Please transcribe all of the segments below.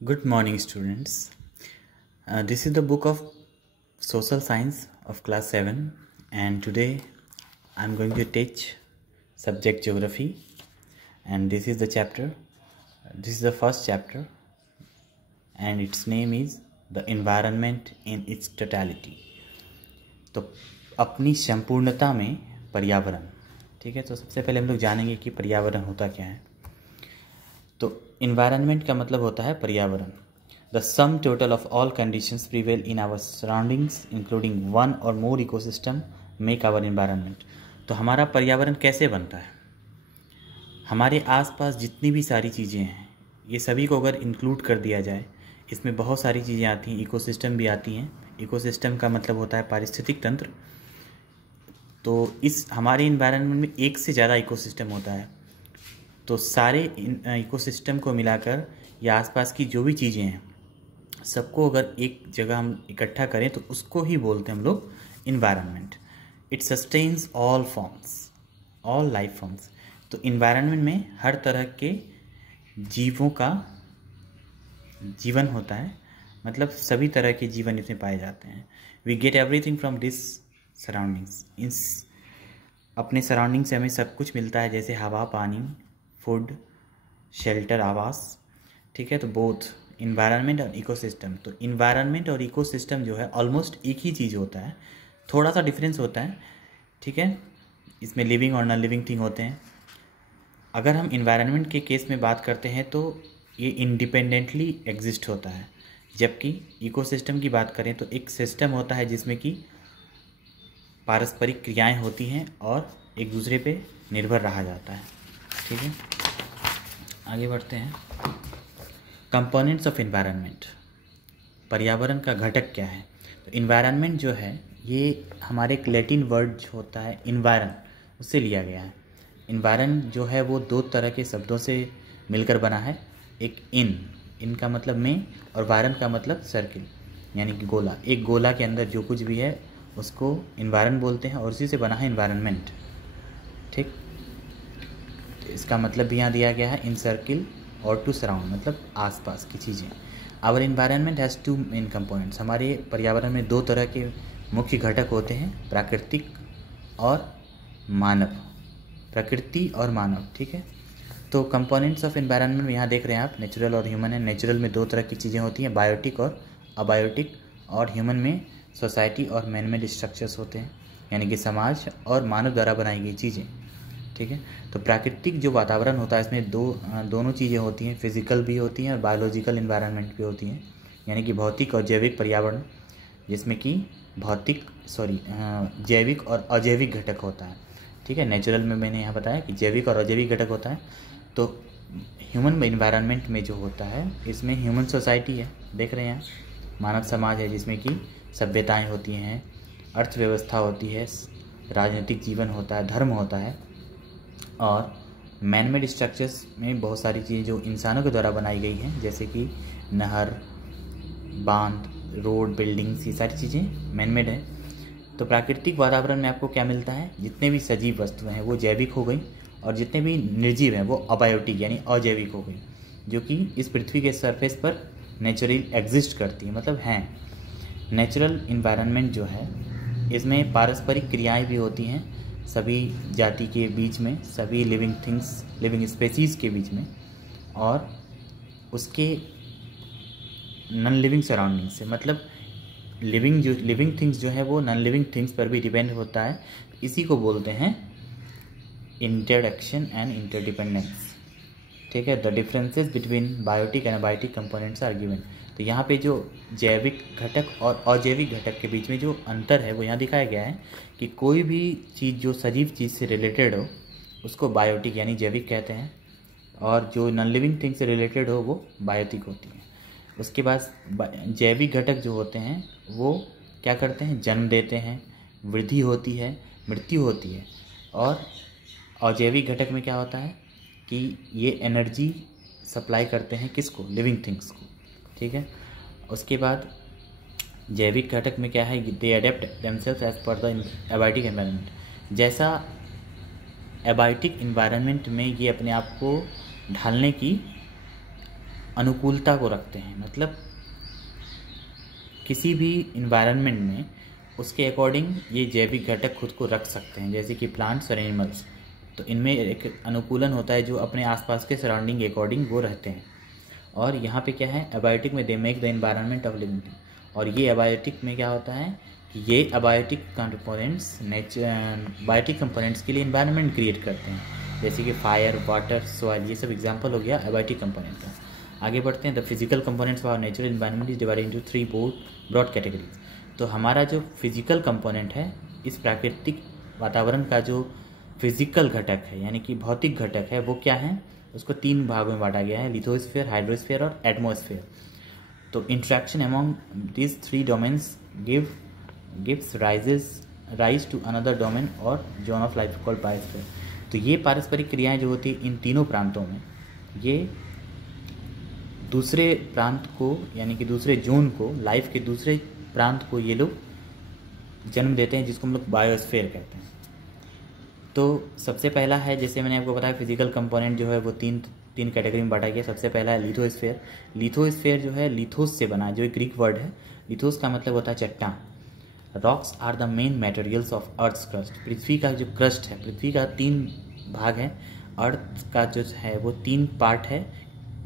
Good morning, students. This is the book of Social Science of class 7, and today I'm going to teach subject Geography, and this is the chapter. This is the first chapter, and its name is The Environment in its Totality. तो अपनी संपूर्णता में पर्यावरण, ठीक है। तो सबसे पहले हम लोग जानेंगे कि पर्यावरण होता क्या है। तो इन्वायरमेंट का मतलब होता है पर्यावरण। The sum total of all conditions prevail in our surroundings including one or more ecosystem make our environment. तो हमारा पर्यावरण कैसे बनता है? हमारे आसपास जितनी भी सारी चीज़ें हैं, ये सभी को अगर इंक्लूड कर दिया जाए, इसमें बहुत सारी चीज़ें आती हैं, इकोसिस्टम भी आती हैं। इकोसिस्टम का मतलब होता है पारिस्थितिक तंत्र। तो इस हमारे इन्वायरमेंट में एक से ज़्यादा इकोसिस्टम होता है। तो सारे इकोसिस्टम को मिलाकर या आसपास की जो भी चीज़ें हैं, सबको अगर एक जगह हम इकट्ठा करें तो उसको ही बोलते हैं हम लोग environment. It sustains all forms, all life forms. तो इन्वायरमेंट में हर तरह के जीवों का जीवन होता है, मतलब सभी तरह के जीवन इसमें पाए जाते हैं। We get everything from this surroundings. इस अपने सराउंडिंग से हमें सब कुछ मिलता है, जैसे हवा, पानी, फूड, शेल्टर, आवास, ठीक है। तो बोथ इन्वायरमेंट और इकोसिस्टम। तो इन्वायरमेंट और इकोसिस्टम जो है ऑलमोस्ट एक ही चीज़ होता है, थोड़ा सा डिफरेंस होता है, ठीक है। इसमें लिविंग और नॉन लिविंग थिंग होते हैं। अगर हम इन्वायरमेंट के केस में बात करते हैं तो ये इंडिपेंडेंटली एग्जिस्ट होता है, जबकि इकोसिस्टम की बात करें तो एक सिस्टम होता है जिसमें कि पारस्परिक क्रियाएं होती हैं और एक दूसरे पे निर्भर रहा जाता है, ठीक है। आगे बढ़ते हैं। कंपोनेंट्स ऑफ इन्वायरमेंट, पर्यावरण का घटक क्या है? तो इन्वायरमेंट जो है ये हमारे एक लैटिन वर्ड होता है इन्वायरन, उससे लिया गया है। इन्वायरन जो है वो दो तरह के शब्दों से मिलकर बना है। एक इन का मतलब में, और वायरन का मतलब सर्किल यानी कि गोला। एक गोला के अंदर जो कुछ भी है उसको इन्वायरन बोलते हैं और उसी से बना है इन्वायरमेंट, ठीक। तो इसका मतलब भी यहाँ दिया गया है, in circle or to surround, मतलब आसपास की चीज़ें। Our environment has two main components. हमारे पर्यावरण में दो तरह के मुख्य घटक होते हैं, प्राकृतिक और मानव। प्रकृति और मानव, ठीक है। तो कंपोनेंट्स ऑफ इन्वायरमेंट में यहाँ देख रहे हैं आप, नेचुरल और ह्यूमन है। नेचुरल में दो तरह की चीज़ें होती हैं, बायोटिक और अबायोटिक। और ह्यूमन में सोसाइटी और मैनमेड स्ट्रक्चर्स होते हैं, यानी कि समाज और मानव द्वारा बनाई गई चीज़ें, ठीक है। तो प्राकृतिक जो वातावरण होता है इसमें दोनों चीज़ें होती हैं, फिजिकल भी होती हैं और बायोलॉजिकल इन्वायरमेंट भी होती हैं, यानी कि भौतिक और जैविक पर्यावरण, जिसमें कि जैविक और अजैविक घटक होता है, ठीक है। नेचुरल में मैंने यहाँ बताया कि जैविक और अजैविक घटक होता है। तो ह्यूमन इन्वायरमेंट में जो होता है इसमें ह्यूमन सोसाइटी है, देख रहे हैं, मानव समाज है, जिसमें कि सभ्यताएँ होती हैं, अर्थव्यवस्था होती है, राजनीतिक जीवन होता है, धर्म होता है। और मैनमेड स्ट्रक्चर्स में बहुत सारी चीज़ें जो इंसानों के द्वारा बनाई गई हैं, जैसे कि नहर, बांध, रोड, बिल्डिंग्स, ये सारी चीज़ें मैनमेड है। तो प्राकृतिक वातावरण में आपको क्या मिलता है? जितने भी सजीव वस्तुएं हैं वो जैविक हो गई, और जितने भी निर्जीव हैं वो अबायोटिक यानी अजैविक हो गई, जो कि इस पृथ्वी के सरफेस पर नेचुरली एग्जिस्ट करती है, मतलब हैं। नेचुरल इन्वायरमेंट जो है इसमें पारस्परिक क्रियाएं भी होती हैं सभी जाति के बीच में, सभी लिविंग थिंग्स, लिविंग स्पेसीज़ के बीच में, और उसके नॉन लिविंग सराउंडिंग से, मतलब लिविंग थिंग्स जो है वो नॉन लिविंग थिंग्स पर भी डिपेंड होता है। इसी को बोलते हैं इंटरएक्शन एंड इंटरडिपेंडेंस, ठीक है। The differences between biotic and abiotic components are given. तो यहाँ पे जो जैविक घटक और अजैविक घटक के बीच में जो अंतर है वो यहाँ दिखाया गया है कि कोई भी चीज़ जो सजीव चीज़ से रिलेटेड हो उसको बायोटिक यानी जैविक कहते हैं, और जो नॉन लिविंग थिंग से रिलेटेड हो वो बायोटिक होती है। उसके बाद जैविक घटक जो होते हैं वो क्या करते हैं? जन्म देते हैं, वृद्धि होती है, मृत्यु होती है। और अजैविक घटक में क्या होता है कि ये एनर्जी सप्लाई करते हैं किसको? लिविंग थिंग्स को, ठीक है। उसके बाद जैविक घटक में क्या है? They adapt themselves as per the abiotic environment. जैसा एबायोटिक इन्वायरमेंट में ये अपने आप को ढालने की अनुकूलता को रखते हैं, मतलब किसी भी इन्वायरमेंट में उसके अकॉर्डिंग ये जैविक घटक खुद को रख सकते हैं, जैसे कि प्लांट्स और एनिमल्स। तो इनमें एक अनुकूलन होता है जो अपने आसपास के सराउंडिंग के अकॉर्डिंग वो रहते हैं। और यहाँ पे क्या है, एबायोटिक में they make the environment of living. और ये एबायोटिक में क्या होता है कि ये एबायोटिक कंपोनेंट्स बायोटिक कंपोनेंट्स के लिए इन्वायरमेंट क्रिएट करते हैं, जैसे कि फायर, वाटर, सॉइल, ये सब एग्जांपल हो गया एबायोटिक कंपोनेंट का। आगे बढ़ते हैं। The physical components of our natural environment is divided into 3 broad categories. तो हमारा जो फिजिकल कंपोनेंट है, इस प्राकृतिक वातावरण का जो फिजिकल घटक है यानी कि भौतिक घटक है, वो क्या है, उसको 3 भागों में बांटा गया है, लिथोस्फीयर, हाइड्रोस्फीयर और एटमॉस्फेयर। तो interaction among this 3 domains gives rise to another domain or zone of life called biosphere. तो ये पारस्परिक क्रियाएं जो होती है इन तीनों प्रांतों में, ये दूसरे प्रांत को यानी कि दूसरे जोन को, लाइफ के दूसरे प्रांत को ये लोग जन्म देते हैं, जिसको हम लोग बायोस्फीयर कहते हैं। तो सबसे पहला है, जैसे मैंने आपको बताया, फिजिकल कंपोनेंट जो है वो तीन कैटेगरी में बांटा गया। सबसे पहला है लिथोस्फीयर। लिथोस्फीयर जो है लिथोस से बना है, जो एक ग्रीक वर्ड है। लिथोस का मतलब होता है चट्टान। Rocks are the main materials of earth's crust. पृथ्वी का जो क्रस्ट है, पृथ्वी का 3 भाग है, अर्थ का जो है वो 3 पार्ट है,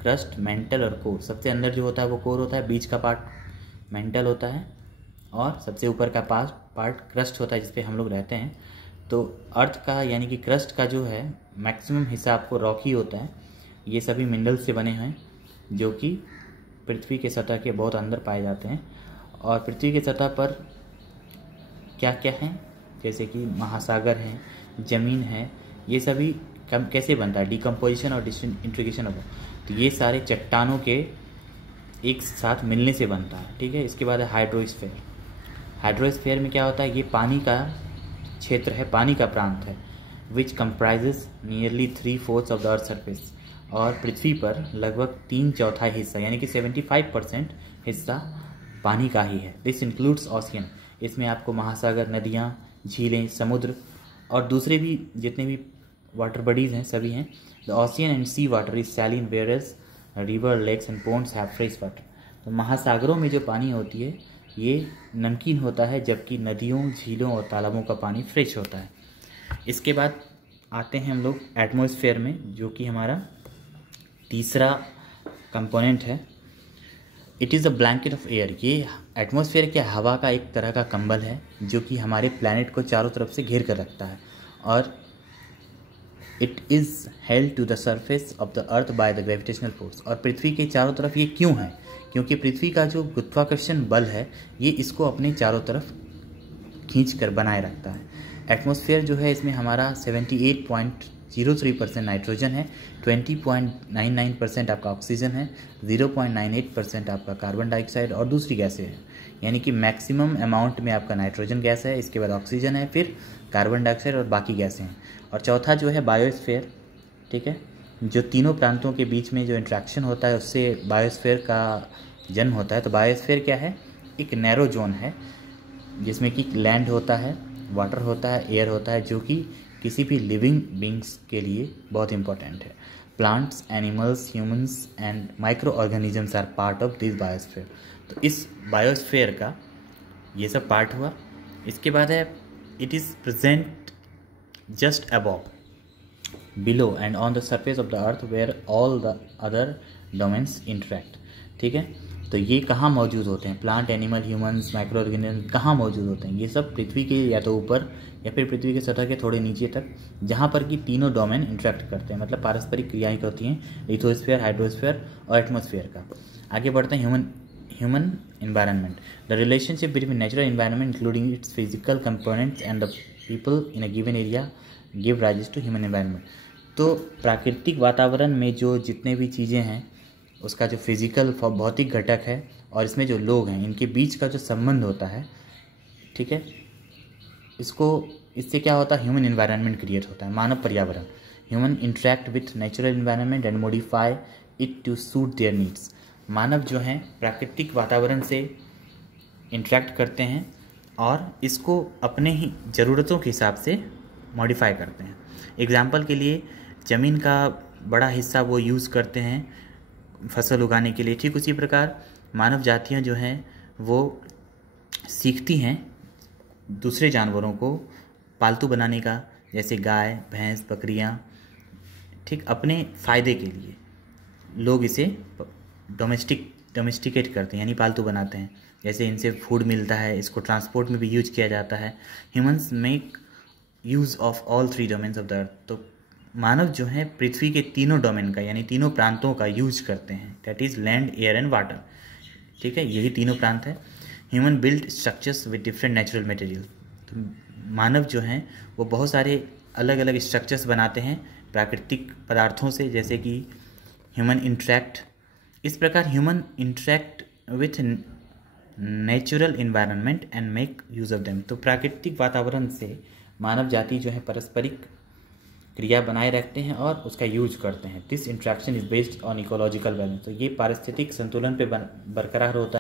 क्रस्ट, मेंटल और कोर। सबसे अंदर जो होता है वो कोर होता है, बीच का पार्ट मेंटल होता है और सबसे ऊपर का पार्ट क्रस्ट होता है, जिस पे हम लोग रहते हैं। तो अर्थ का यानी कि क्रस्ट का जो है मैक्सिमम हिस्सा आपको रॉकी होता है। ये सभी मिनरल से बने हैं जो कि पृथ्वी के सतह के बहुत अंदर पाए जाते हैं। और पृथ्वी के सतह पर क्या क्या है, जैसे कि महासागर हैं, ज़मीन है, ये सभी कैसे बनता है, डिकम्पोजिशन और डिसइंटीग्रेशन ऑफ। तो ये सारे चट्टानों के एक साथ मिलने से बनता है, ठीक है। इसके बाद है हाइड्रोस्फीयर। हाइड्रोस्फीयर में क्या होता है, ये पानी का क्षेत्र है, पानी का प्रांत है, which comprises nearly 3/4 of the earth surface. और पृथ्वी पर लगभग 3/4 हिस्सा यानी कि 75% हिस्सा पानी का ही है। This includes ocean. इसमें आपको महासागर, नदियाँ, झीलें, समुद्र और दूसरे भी जितने भी वाटर बॉडीज हैं सभी हैं। The ocean and sea water is saline whereas river, lakes and ponds have fresh water. तो महासागरों में जो पानी होती है ये नमकीन होता है, जबकि नदियों, झीलों और तालाबों का पानी फ्रेश होता है। इसके बाद आते हैं हम लोग एटमॉस्फेयर में, जो कि हमारा तीसरा कंपोनेंट है। It is a blanket of air. ये एटमॉस्फेयर क्या, हवा का एक तरह का कंबल है जो कि हमारे प्लैनेट को चारों तरफ से घेर कर रखता है। और it is held to the surface of the earth by the gravitational force. और पृथ्वी के चारों तरफ ये क्यों है, क्योंकि पृथ्वी का जो गुरुत्वाकर्षण बल है ये इसको अपने चारों तरफ खींच कर बनाए रखता है। एटमॉस्फेयर जो है इसमें हमारा 78.03% नाइट्रोजन है, 20.99% आपका ऑक्सीजन है, 0.98% आपका कार्बन डाइऑक्साइड और दूसरी गैसें हैं। यानी कि मैक्सिमम अमाउंट में आपका नाइट्रोजन गैस है, इसके बाद ऑक्सीजन है, फिर कार्बन डाइऑक्साइड और बाकी गैसें हैं। और चौथा जो है बायोस्फीयर, ठीक है, जो तीनों प्रांतों के बीच में जो इंट्रैक्शन होता है उससे बायोस्फीयर का जन्म होता है। तो बायोस्फीयर क्या है, एक नैरो जोन है जिसमें कि लैंड होता है, वाटर होता है, एयर होता है, जो कि किसी भी लिविंग बींग्स के लिए बहुत इंपॉर्टेंट है। Plants, animals, humans and micro organisms are part of this biosphere. तो इस बायोस्फीयर का ये सब पार्ट हुआ। इसके बाद है it is present just above, below and on the surface of the earth where all the other domains interact, ठीक है। तो ये कहाँ मौजूद होते हैं, plant, animal, humans, micro organism कहाँ मौजूद होते हैं, ये सब पृथ्वी के या तो ऊपर या फिर पृथ्वी के सतह के थोड़े नीचे तक, जहाँ पर कि तीनों डोमेन इंटरेक्ट करते हैं, मतलब पारस्परिक क्रियाएं होती हैं, लिथोस्फीयर, हाइड्रोस्फीयर और एटमॉस्फेयर का। आगे बढ़ते हैं human environment. The relationship between natural environment including its physical components and the people in a given area give rise to human environment. तो प्राकृतिक वातावरण में जो जितने भी चीज़ें हैं उसका जो फिजिकल भौतिक घटक है और इसमें जो लोग हैं इनके बीच का जो संबंध होता है, ठीक है, इससे क्या होता है, ह्यूमन एनवायरनमेंट क्रिएट होता है, मानव पर्यावरण। Human interact with natural environment and modify it to suit their needs. मानव जो हैं प्राकृतिक वातावरण से इंटरेक्ट करते हैं और इसको अपने ही ज़रूरतों के हिसाब से मॉडिफाई करते हैं। एग्जाम्पल के लिए ज़मीन का बड़ा हिस्सा वो यूज़ करते हैं फसल उगाने के लिए। ठीक उसी प्रकार मानव जातियाँ जो हैं वो सीखती हैं दूसरे जानवरों को पालतू बनाने का, जैसे गाय, भैंस, बकरियाँ, ठीक अपने फ़ायदे के लिए लोग इसे डोमेस्टिकेट करते हैं, यानी पालतू बनाते हैं। जैसे इनसे फूड मिलता है, इसको ट्रांसपोर्ट में भी यूज किया जाता है। Humans make use of all 3 domains of the अर्थ। तो मानव जो है पृथ्वी के तीनों डोमेन का, यानी तीनों प्रांतों का यूज करते हैं, that is land, air and water. ठीक है, यही तीनों प्रांत है। Human build structures with different natural material. तो मानव जो हैं वो बहुत सारे अलग अलग स्ट्रक्चर्स बनाते हैं प्राकृतिक पदार्थों से, जैसे कि ह्यूमन इंटरेक्ट। इस प्रकार human interact with natural environment and make use of them. तो प्राकृतिक वातावरण से मानव जाति जो है पारस्परिक क्रिया बनाए रखते हैं और उसका यूज करते हैं। This interaction is based on ecological balance. तो ये पारिस्थितिक संतुलन पे बरकरार होता है।